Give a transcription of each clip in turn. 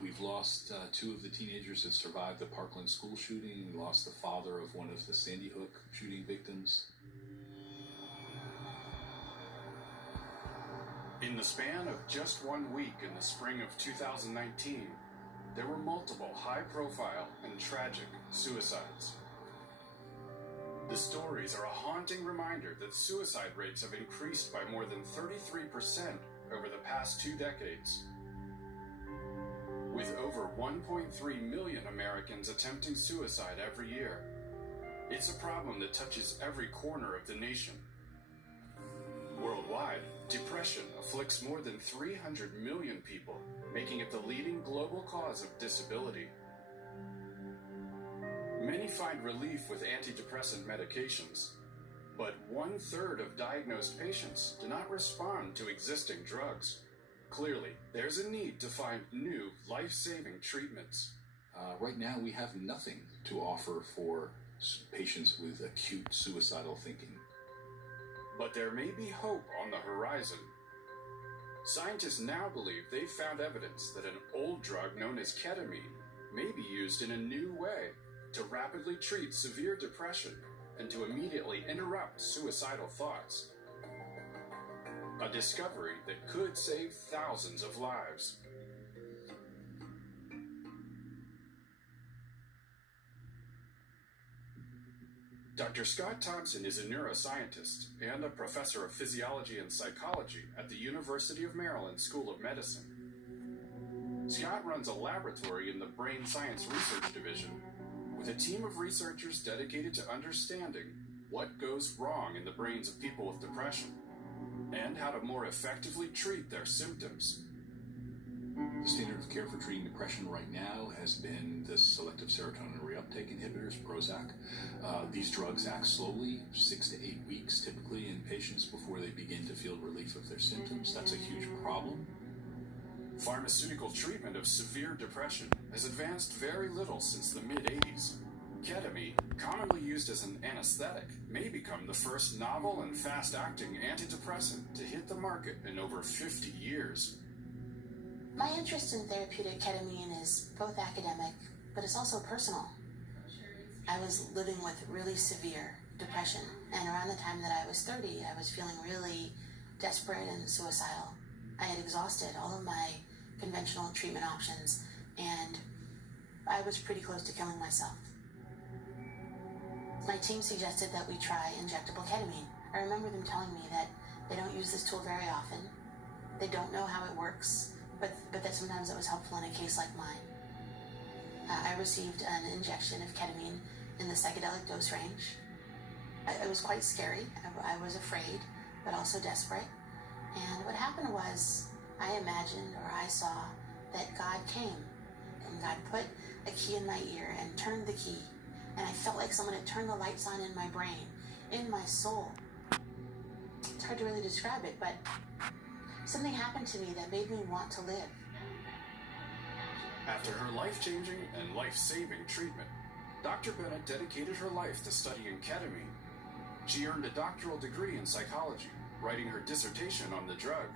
We've lost two of the teenagers that survived the Parkland school shooting. We lost the father of one of the Sandy Hook shooting victims. In the span of just 1 week in the spring of 2019, there were multiple high-profile and tragic suicides. The stories are a haunting reminder that suicide rates have increased by more than 33% over the past 2 decades. With over 1.3 million Americans attempting suicide every year, it's a problem that touches every corner of the nation. Worldwide, depression afflicts more than 300 million people, making it the leading global cause of disability. Many find relief with antidepressant medications, but 1/3 of diagnosed patients do not respond to existing drugs. Clearly, there's a need to find new life-saving treatments. Right now, we have nothing to offer for patients with acute suicidal thinking. But there may be hope on the horizon. Scientists now believe they've found evidence that an old drug known as ketamine may be used in a new way to rapidly treat severe depression and to immediately interrupt suicidal thoughts. A discovery that could save thousands of lives. Dr. Scott Thompson is a neuroscientist and a professor of physiology and psychology at the University of Maryland School of Medicine. Scott runs a laboratory in the Brain Science Research Division with a team of researchers dedicated to understanding what goes wrong in the brains of people with depression and how to more effectively treat their symptoms. The standard of care for treating depression right now has been the selective serotonin reuptake inhibitors, Prozac. These drugs act slowly, 6 to 8 weeks typically in patients before they begin to feel relief of their symptoms. That's a huge problem. Pharmaceutical treatment of severe depression has advanced very little since the mid-'80s. Ketamine, commonly used as an anesthetic, may become the first novel and fast-acting antidepressant to hit the market in over 50 years. My interest in therapeutic ketamine is both academic, but it's also personal. I was living with really severe depression, and around the time that I was 30, I was feeling really desperate and suicidal. I had exhausted all of my conventional treatment options, and I was pretty close to killing myself. My team suggested that we try injectable ketamine. I remember them telling me that they don't use this tool very often, they don't know how it works, but that sometimes it was helpful in a case like mine. I received an injection of ketamine in the psychedelic dose range. It was quite scary. I was afraid, but also desperate. And what happened was, I imagined, or I saw, that God came, and God put a key in my ear and turned the key. And I felt like someone had turned the lights on in my brain, in my soul. It's hard to really describe it, but something happened to me that made me want to live. After her life-changing and life-saving treatment, Dr. Bennett dedicated her life to studying ketamine. She earned a doctoral degree in psychology, writing her dissertation on the drug.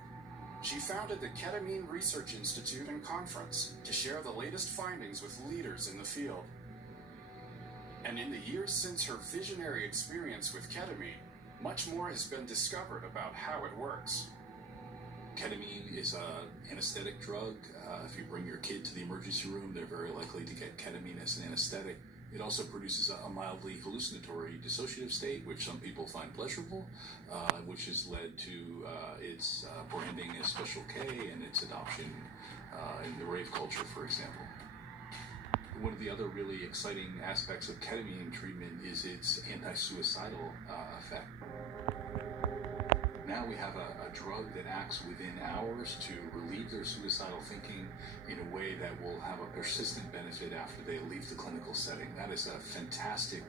She founded the Ketamine Research Institute and Conference to share the latest findings with leaders in the field. And in the years since her visionary experience with ketamine, much more has been discovered about how it works. Ketamine is an anesthetic drug. If you bring your kid to the emergency room, they're very likely to get ketamine as an anesthetic. It also produces a mildly hallucinatory dissociative state, which some people find pleasurable, which has led to its branding as Special K and its adoption in the rave culture, for example. One of the other really exciting aspects of ketamine treatment is its anti-suicidal effect. Now we have a drug that acts within hours to relieve their suicidal thinking in a way that will have a persistent benefit after they leave the clinical setting. That is a fantastic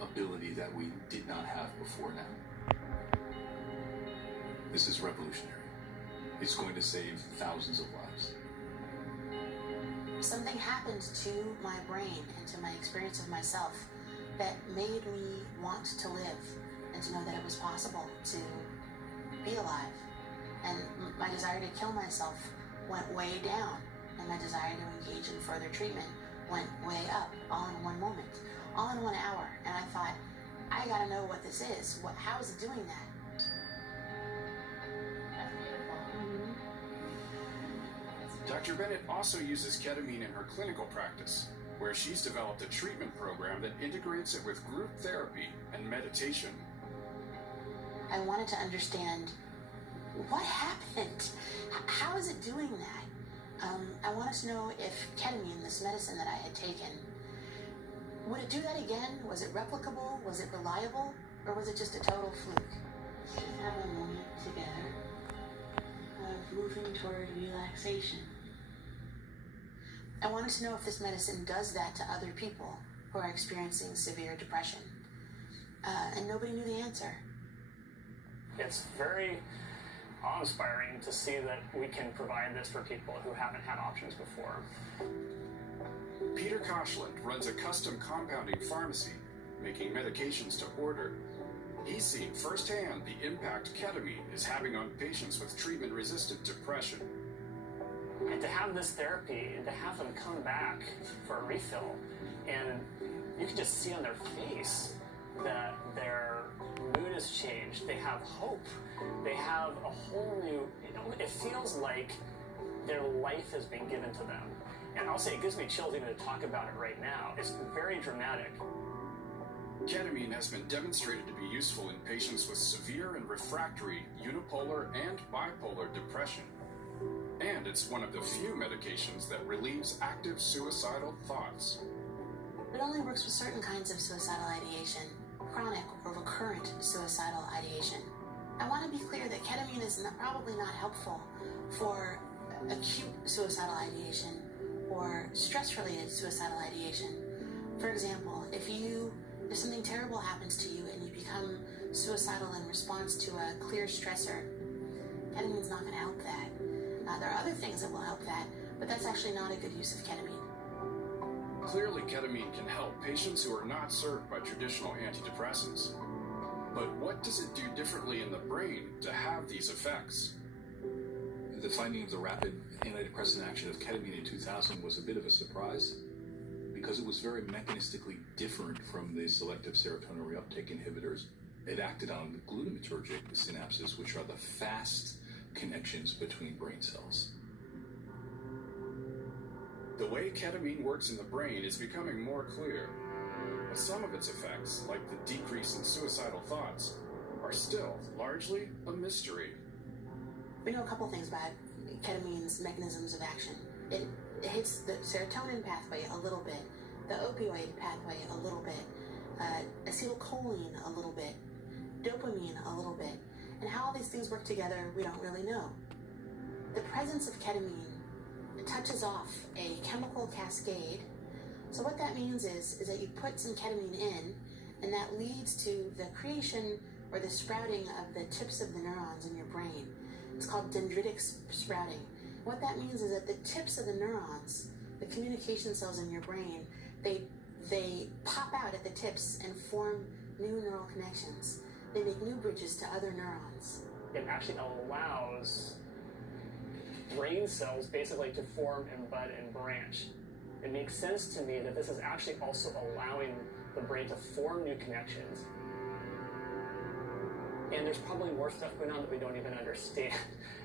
ability that we did not have before now. This is revolutionary. It's going to save thousands of lives. Something happened to my brain and to my experience of myself that made me want to live and to know that it was possible to be alive. And my desire to kill myself went way down, and my desire to engage in further treatment went way up, all in one moment, all in 1 hour. And I thought, I gotta know what this is. How is it doing that? That's beautiful. Dr. Bennett also uses ketamine in her clinical practice, where she's developed a treatment program that integrates it with group therapy and meditation. I wanted to understand what happened. How is it doing that? I wanted to know if ketamine, this medicine that I had taken, would it do that again? Was it replicable? Was it reliable? Or was it just a total fluke? Let's just have a moment together of moving toward relaxation. I wanted to know if this medicine does that to other people who are experiencing severe depression. And nobody knew the answer. It's very awe-inspiring to see that we can provide this for people who haven't had options before. Peter Koshland runs a custom compounding pharmacy, making medications to order. He's seen firsthand the impact ketamine is having on patients with treatment-resistant depression. And to have this therapy and to have them come back for a refill, and you can just see on their face that their mood has changed. They have hope. They have a whole new, it feels like their life has been given to them. And I'll say it gives me chills even to talk about it right now. It's very dramatic. Ketamine has been demonstrated to be useful in patients with severe and refractory unipolar and bipolar depression. And it's one of the few medications that relieves active suicidal thoughts. It only works with certain kinds of suicidal ideation, chronic or recurrent suicidal ideation. I want to be clear that ketamine is probably not helpful for acute suicidal ideation or stress-related suicidal ideation. For example, if something terrible happens to you and you become suicidal in response to a clear stressor, ketamine's not going to help that. There are other things that will help that, but that's actually not a good use of ketamine. Clearly, ketamine can help patients who are not served by traditional antidepressants. But what does it do differently in the brain to have these effects? The finding of the rapid antidepressant action of ketamine in 2000 was a bit of a surprise because it was very mechanistically different from the selective serotonin reuptake inhibitors. It acted on the glutamatergic synapses, which are the fast connections between brain cells. The way ketamine works in the brain is becoming more clear, but some of its effects, like the decrease in suicidal thoughts, are still largely a mystery. We know a couple things about ketamine's mechanisms of action. It hits the serotonin pathway a little bit, the opioid pathway a little bit, acetylcholine a little bit, dopamine a little bit. And how all these things work together, we don't really know. The presence of ketamine touches off a chemical cascade. So what that means is that you put some ketamine in, and that leads to the creation or the sprouting of the tips of the neurons in your brain. It's called dendritic sprouting. What that means is that the tips of the neurons, the communication cells in your brain, they pop out at the tips and form new neural connections. They make new bridges to other neurons. It actually allows brain cells basically to form and bud and branch. It makes sense to me that this is actually also allowing the brain to form new connections. And there's probably more stuff going on that we don't even understand.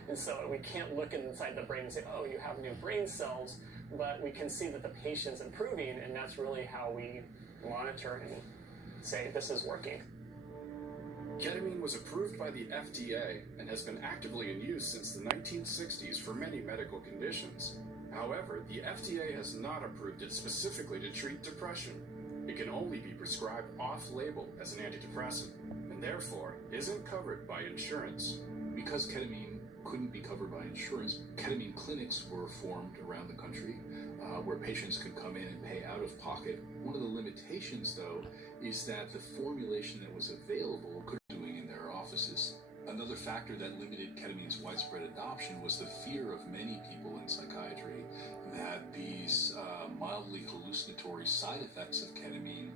And so we can't look inside the brain and say, oh, you have new brain cells, but we can see that the patient's improving, and that's really how we monitor and say this is working. Ketamine was approved by the FDA and has been actively in use since the 1960s for many medical conditions. However, the FDA has not approved it specifically to treat depression. It can only be prescribed off-label as an antidepressant, and therefore isn't covered by insurance. Because ketamine couldn't be covered by insurance, ketamine clinics were formed around the country where patients could come in and pay out of pocket. One of the limitations, though, is that the formulation that was available could be doing in their offices. Another factor that limited ketamine's widespread adoption was the fear of many people in psychiatry that these mildly hallucinatory side effects of ketamine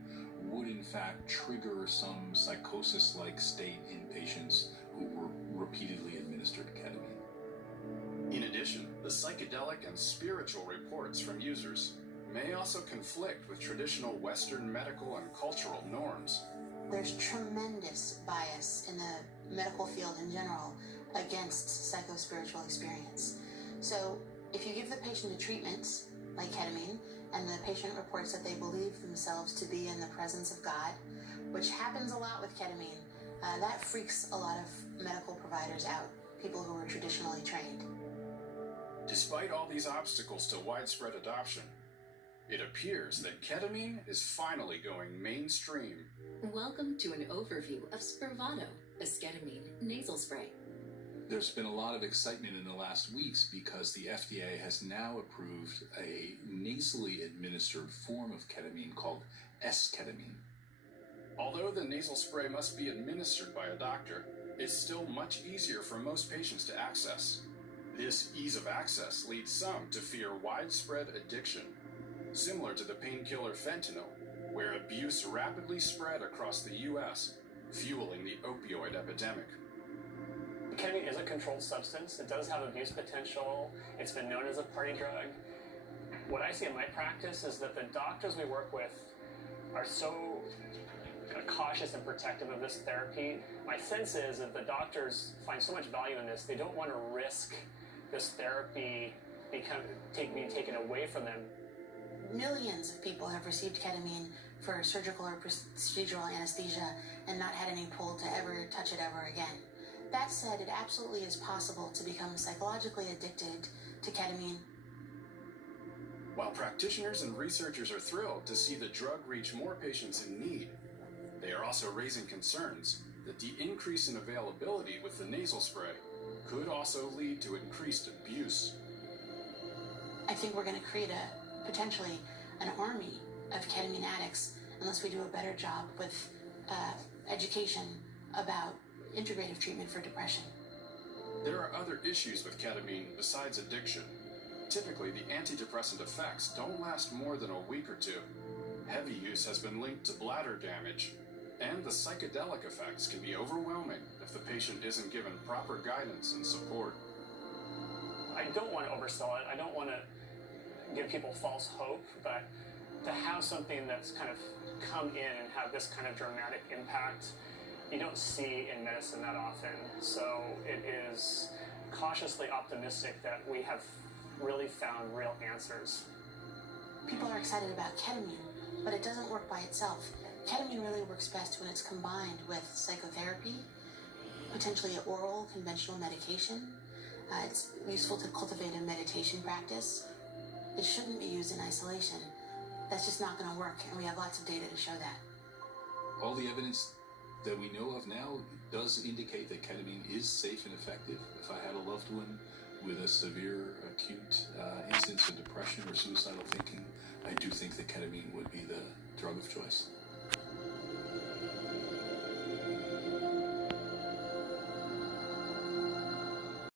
would in fact trigger some psychosis-like state in patients who were repeatedly administered ketamine. In addition, the psychedelic and spiritual reports from users may also conflict with traditional Western medical and cultural norms. There's tremendous bias in the medical field in general against psychospiritual experience. So if you give the patient a treatment like ketamine, and the patient reports that they believe themselves to be in the presence of God, which happens a lot with ketamine, that freaks a lot of medical providers out, people who are traditionally trained. Despite all these obstacles to widespread adoption, it appears that ketamine is finally going mainstream. Welcome to an overview of Spravato, a ketamine nasal spray. There's been a lot of excitement in the last weeks because the FDA has now approved a nasally administered form of ketamine called S-ketamine. Although the nasal spray must be administered by a doctor, it's still much easier for most patients to access. This ease of access leads some to fear widespread addiction, similar to the painkiller fentanyl, where abuse rapidly spread across the U.S., fueling the opioid epidemic. Ketamine is a controlled substance. It does have abuse potential. It's been known as a party drug. What I see in my practice is that the doctors we work with are so kind of cautious and protective of this therapy. My sense is that the doctors find so much value in this, they don't want to risk this therapy being taken away from them. Millions of people have received ketamine for surgical or procedural anesthesia and not had any pull to ever touch it ever again. That said, it absolutely is possible to become psychologically addicted to ketamine. While practitioners and researchers are thrilled to see the drug reach more patients in need, they are also raising concerns that the increase in availability with the nasal spray could also lead to increased abuse. I think we're going to create potentially an army of ketamine addicts unless we do a better job with education about integrative treatment for depression. There are other issues with ketamine besides addiction. Typically, the antidepressant effects don't last more than a week or two. Heavy use has been linked to bladder damage, and the psychedelic effects can be overwhelming if the patient isn't given proper guidance and support. I don't want to oversell it. I don't want to give people false hope, but to have something that's kind of come in and have this kind of dramatic impact, you don't see in medicine that often. So it is cautiously optimistic that we have really found real answers. People are excited about ketamine, but it doesn't work by itself. Ketamine really works best when it's combined with psychotherapy, potentially an oral conventional medication. It's useful to cultivate a meditation practice. It shouldn't be used in isolation. That's just not going to work, and we have lots of data to show that. All the evidence that we know of now does indicate that ketamine is safe and effective. If I had a loved one with a severe acute instance of depression or suicidal thinking, I do think that ketamine would be the drug of choice.